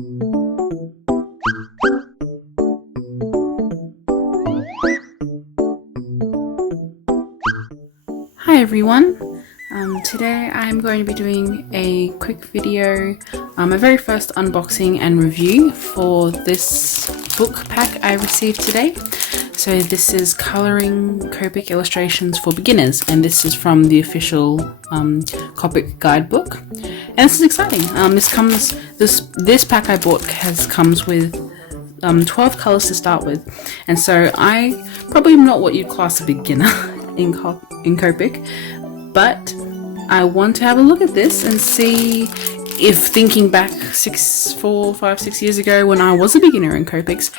Hi everyone, today I'm going to be doing a quick video, my very first unboxing and review for this book pack I received today. So this is Colouring Copic Illustrations for Beginners, and this is from the official Copic Guidebook, and this is exciting. This pack I bought comes with 12 colours to start with, and so I probably am not what you'd class a beginner in Copic, but I want to have a look at this and see if, thinking back 4, 5, 6 years ago when I was a beginner in Copics,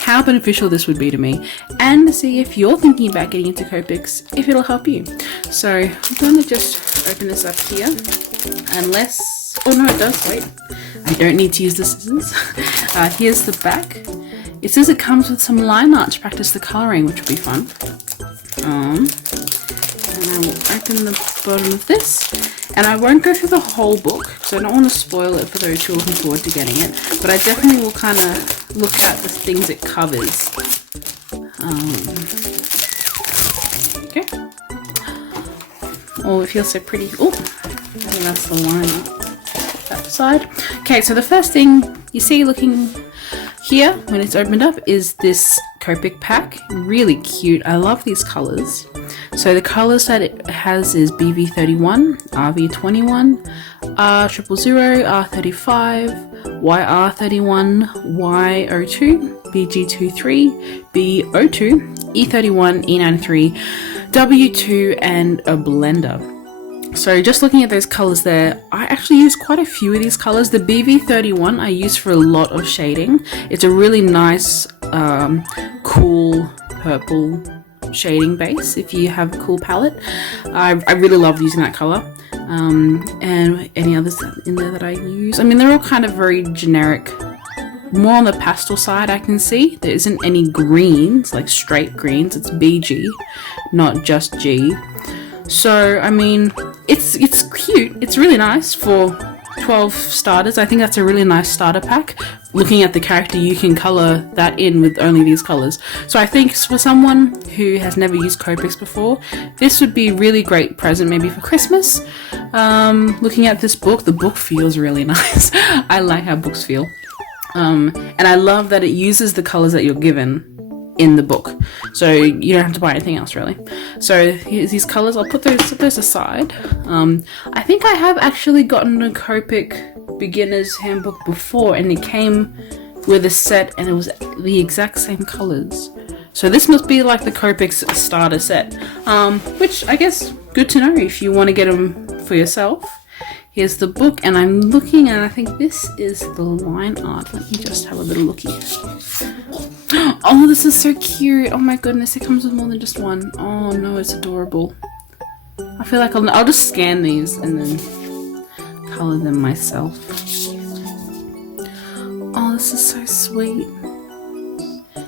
how beneficial this would be to me, and to see if you're thinking about getting into Copics, if it'll help you. So I'm going to just open this up here, unless, oh no, it does, wait, I don't need to use the scissors. Here's the back. It says it comes with some line art to practice the colouring, which will be fun. And I will open the bottom of this, and I won't go through the whole book because I don't want to spoil it for those who are looking forward to getting it, but I definitely will kind of look at the things it covers. There you go. Oh, it feels so pretty. Oh, I think that's the line up that side. Okay, so the first thing you see looking here when it's opened up is this Copic pack. Really cute. I love these colours. So the colours that it has is BV31, RV21, R000, R35, YR31, Y02, BG23, B02, E31, E93, W2, and a blender. So just looking at those colours there, I actually use quite a few of these colours. The BV31 I use for a lot of shading. It's a really nice, cool purple shading base if you have a cool palette. I really love using that colour. And any others in there that I use. I mean, they're all kind of very generic, more on the pastel side. I can see there isn't any greens, like straight greens. It's BG, not just G. So I mean, it's cute. It's really nice for 12 starters. I think that's a really nice starter pack. Looking at the character, you can colour that in with only these colours. So I think for someone who has never used Copics before, this would be a really great present maybe for Christmas. Looking at this book, the book feels really nice. I like how books feel. And I love that it uses the colours that you're given in the book, so you don't have to buy anything else really. So here's these colours. I'll put those aside. I think I have actually gotten a Copic beginner's handbook before, and it came with a set and it was the exact same colours. So this must be like the Copic's starter set, which I guess good to know if you want to get them for yourself. Here's the book, and I'm looking, and I think this is the line art. Let me just have a little looky. Oh, this is so cute. Oh my goodness, it comes with more than just one. Oh no, it's adorable. I feel like I'll just scan these and then colour them myself. Oh, this is so sweet.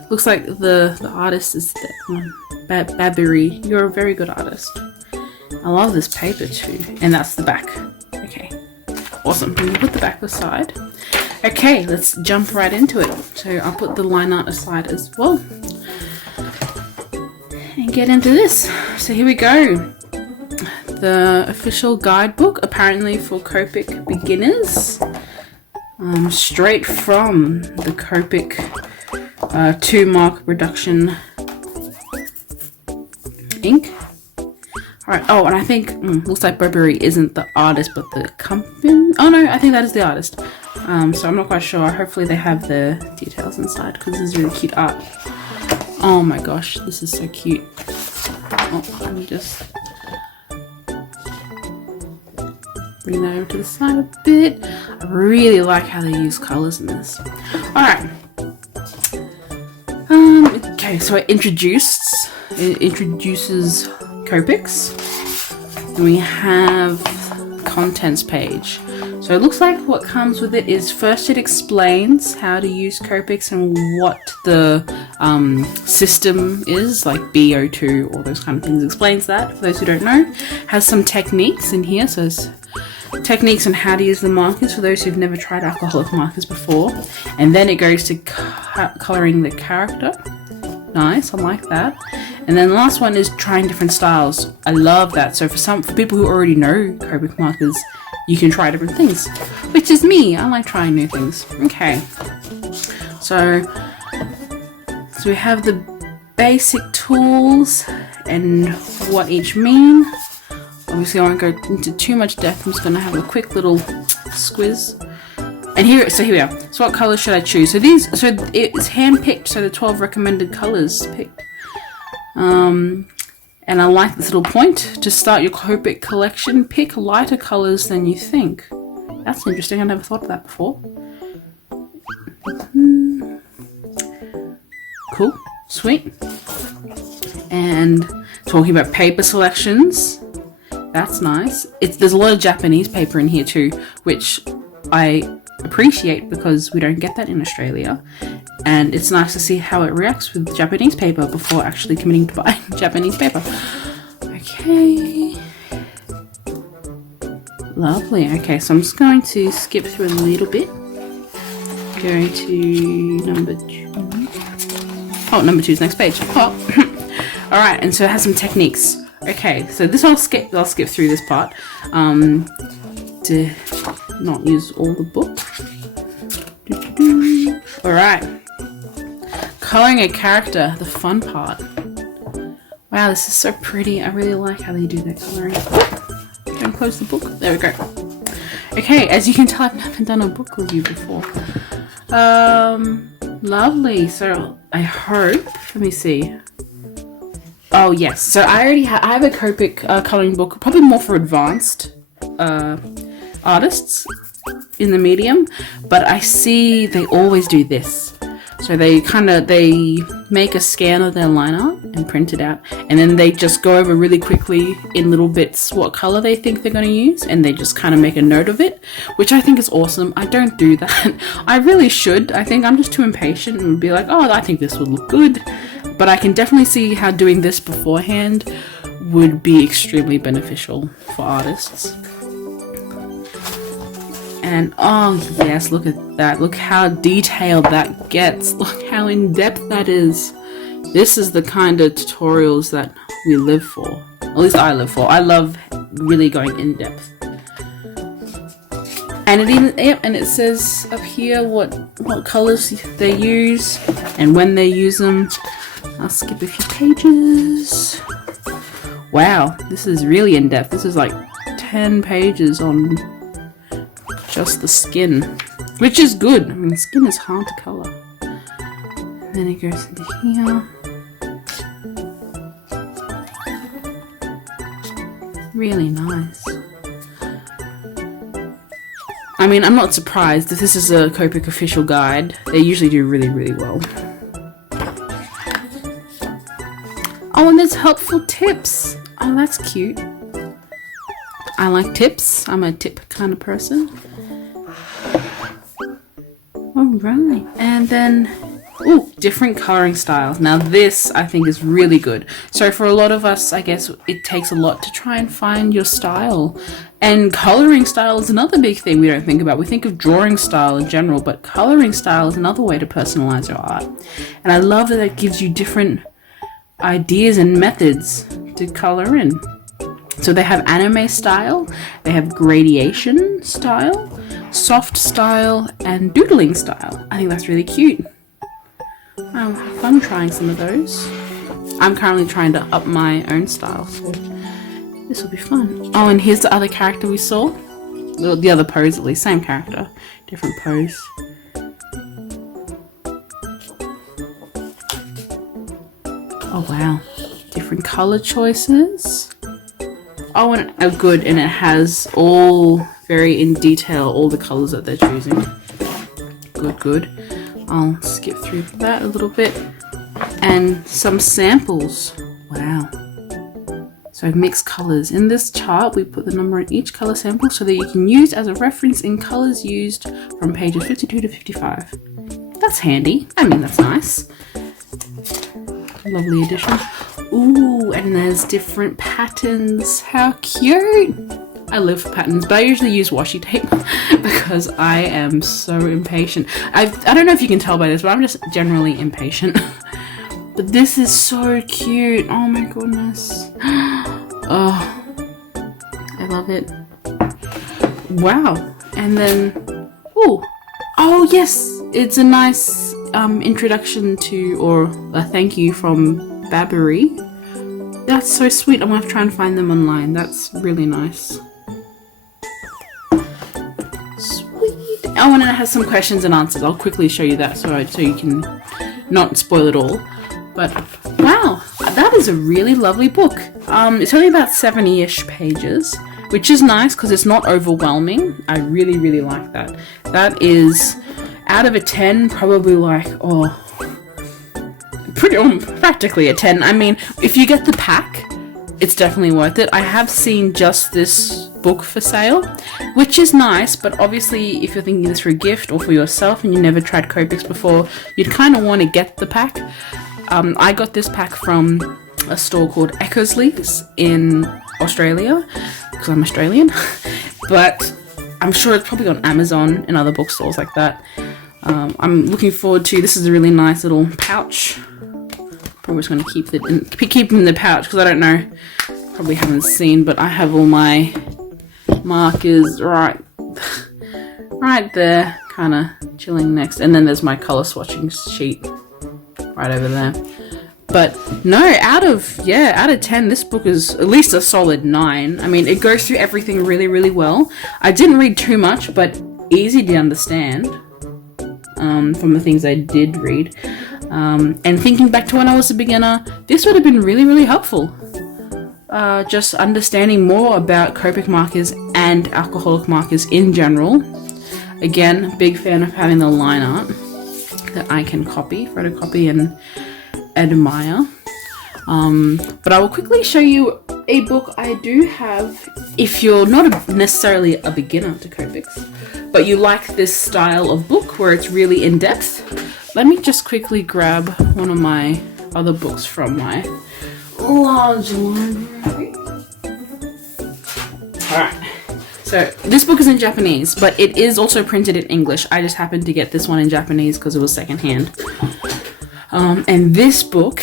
Looks like the artist is Babiri. You're a very good artist. I love this paper too. And that's the back. Okay, awesome. I'm gonna put the back aside. Okay, let's jump right into it. So I'll put the line art aside as well and get into this. So here we go. The official guidebook, apparently for Copic beginners. Straight from the Copic 2-mark reduction ink. Alright, oh, and I think, looks like Burberry isn't the artist, but the company. Oh no, I think that is the artist. So I'm not quite sure. Hopefully they have the details inside, because this is really cute art. Oh my gosh, this is so cute. Oh, let me just bring that over to the side a bit. I really like how they use colours in this. Alright. Okay, so it introduces Copics, and we have contents page. So it looks like what comes with it is, first it explains how to use Copics and what the system is, like BO2, all those kind of things. Explains that for those who don't know. Has some techniques in here, so techniques on how to use the markers for those who've never tried alcoholic markers before. And then it goes to colouring the character. Nice, I like that. And then the last one is trying different styles. I love that. So for people who already know Copic markers, you can try different things, which is me. I like trying new things. Okay, so we have the basic tools and what each mean. Obviously I won't go into too much depth. I'm just gonna have a quick little squiz. And here we are. So what colors should I choose? So it's hand-picked, so the 12 recommended colors picked. And I like this little point. To start your Copic collection, pick lighter colors than you think. That's interesting, I never thought of that before. Cool, sweet. And talking about paper selections, that's nice. There's a lot of Japanese paper in here too, which I appreciate because we don't get that in Australia. And it's nice to see how it reacts with Japanese paper before actually committing to buy Japanese paper. Okay. Lovely. Okay, so I'm just going to skip through a little bit. Go to number 2. Oh, number 2 is next page. Oh. Alright, and so it has some techniques. Okay, so this I'll skip through this part. To not use all the book. Alright. Colouring a character, the fun part. Wow, this is so pretty. I really like how they do that colouring. Don't close the book. There we go. Okay, as you can tell, I've never done a book review before. Lovely. So I hope. Let me see. Oh yes. So I have a Copic colouring book, probably more for advanced artists in the medium, but I see they always do this. So they make a scan of their line art and print it out, and then they just go over really quickly in little bits what color they think they're going to use, and they just kind of make a note of it, which I think is awesome. I don't do that. I really should. I think I'm just too impatient and would be like, oh, I think this would look good. But I can definitely see how doing this beforehand would be extremely beneficial for artists. And oh yes, look at that. Look how detailed that gets. Look how in-depth that is. This is the kind of tutorials that we live for. At least I live for. I love really going in-depth. And it says up here what colors they use and when they use them. I'll skip a few pages. Wow, this is really in-depth. This is like 10 pages on just the skin, which is good. I mean, skin is hard to colour. And then it goes into here. Really nice. I mean, I'm not surprised if this is a Copic official guide. They usually do really, really well. Oh, and there's helpful tips. Oh, that's cute. I like tips. I'm a tip kind of person. Alright, and then, ooh, different colouring styles. Now this, I think, is really good. So for a lot of us, I guess it takes a lot to try and find your style. And colouring style is another big thing we don't think about. We think of drawing style in general, but colouring style is another way to personalise your art. And I love that it gives you different ideas and methods to colour in. So they have anime style, they have gradation style, soft style, and doodling style. I think that's really cute. I'll have fun trying some of those. I'm currently trying to up my own style, so this will be fun. Oh, and here's the other character we saw. Well, the other pose at least, same character, different pose. Oh wow, different colour choices. Oh, and oh, good, and it has all very in detail all the colours that they're choosing. Good. I'll skip through that a little bit. And some samples. Wow. So mixed colours. In this chart, we put the number in each colour sample so that you can use as a reference in colours used from pages 52 to 55. That's handy. I mean, that's nice. Lovely addition. Ooh, and there's different patterns. How cute. I live for patterns, but I usually use washi tape because I am so impatient. I don't know if you can tell by this, but I'm just generally impatient. But this is so cute. Oh my goodness. Oh, I love it. Wow. And then, oh yes, it's a nice introduction to, or a thank you from Babbery. That's so sweet. I'm gonna have to try and find them online. That's really nice. Sweet. Oh, and it has some questions and answers. I'll quickly show you that so you can not spoil it all. But wow, that is a really lovely book. It's only about 70-ish pages, which is nice because it's not overwhelming. I really, really like that. That is, out of a 10, probably like, practically a 10. I mean, if you get the pack, it's definitely worth it. I have seen just this book for sale, which is nice, but obviously if you're thinking this for a gift or for yourself and you never tried Copics before, you'd kind of want to get the pack. I got this pack from a store called Eckersley's in Australia, because I'm Australian, but I'm sure it's probably on Amazon and other bookstores like that. I'm looking forward to, this is a really nice little pouch. Probably just going to keep it in the pouch because I don't know, probably haven't seen, but I have all my markers right there, kind of chilling next, and then there's my color swatching sheet right over there. But no, out of 10, this book is at least a solid 9. I mean, it goes through everything really, really well. I didn't read too much, but easy to understand from the things I did read. And thinking back to when I was a beginner, this would have been really, really helpful. Just understanding more about Copic markers and alcoholic markers in general. Again, big fan of having the line art that I can photocopy and admire. But I will quickly show you a book I do have if you're not necessarily a beginner to Copics, but you like this style of book where it's really in-depth. Let me just quickly grab one of my other books from my large library. Alright, so this book is in Japanese, but it is also printed in English. I just happened to get this one in Japanese because it was secondhand. And this book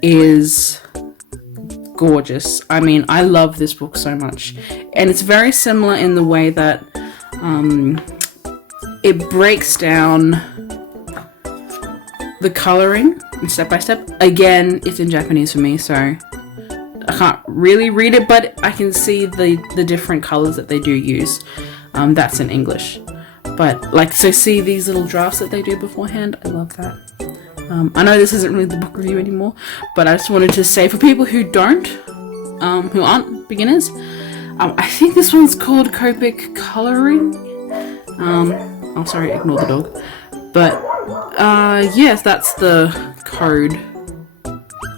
is gorgeous. I mean, I love this book so much. And it's very similar in the way that it breaks down the coloring step by step. Again, it's in Japanese for me, so I can't really read it, but I can see the different colors that they do use. That's in English. But like, so see these little drafts that they do beforehand? I love that. I know this isn't really the book review anymore, but I just wanted to say for people who who aren't beginners, I think this one's called Copic Coloring. Oh, sorry, ignore the dog. But yes, that's the code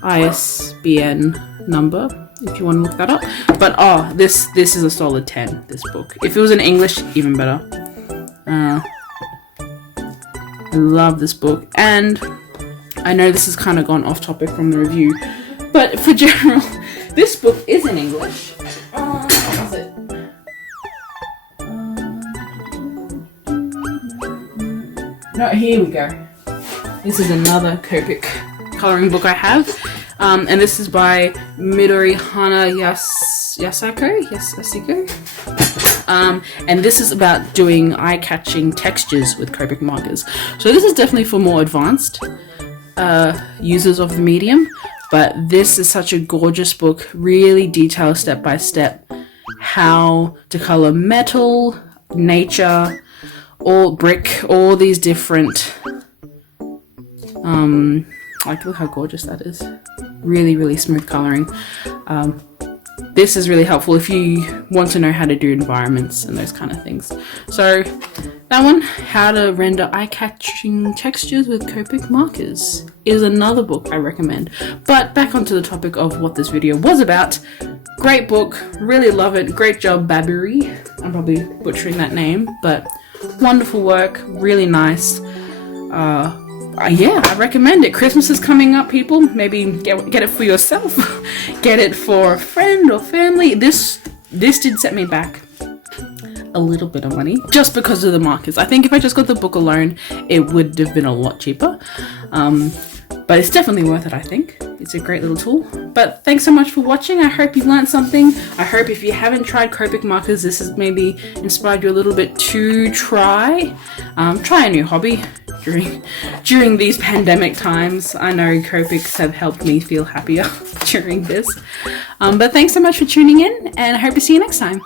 ISBN number if you want to look that up. But this is a solid 10. This book. If it was in English, even better. I love this book, and I know this has kind of gone off topic from the review, but for general, this book is in English. What is it? No, here we go. This is another Copic coloring book I have, and this is by Midorihana Yasaiko. And this is about doing eye-catching textures with Copic markers. So this is definitely for more advanced users of the medium, but this is such a gorgeous book. Really details step by step how to color metal, nature, or brick, all these different like, look how gorgeous that is. Really, really smooth coloring. This is really helpful if you want to know how to do environments and those kind of things. So that one, How to Render Eye-Catching Textures with Copic Markers, is another book I recommend. But back onto the topic of what this video was about. Great book, really love it. Great job, Babbery. I'm probably butchering that name, but wonderful work, really nice. Yeah, I recommend it. Christmas is coming up, people. Maybe get it for yourself. Get it for a friend or family. This this did set me back a little bit of money just because of the markers. I think if I just got the book alone, it would have been a lot cheaper. But it's definitely worth it, I think. It's a great little tool. But thanks so much for watching. I hope you've learned something. I hope if you haven't tried Copic markers, this has maybe inspired you a little bit to try a new hobby during these pandemic times. I know Copics have helped me feel happier during this. But thanks so much for tuning in, and I hope to see you next time.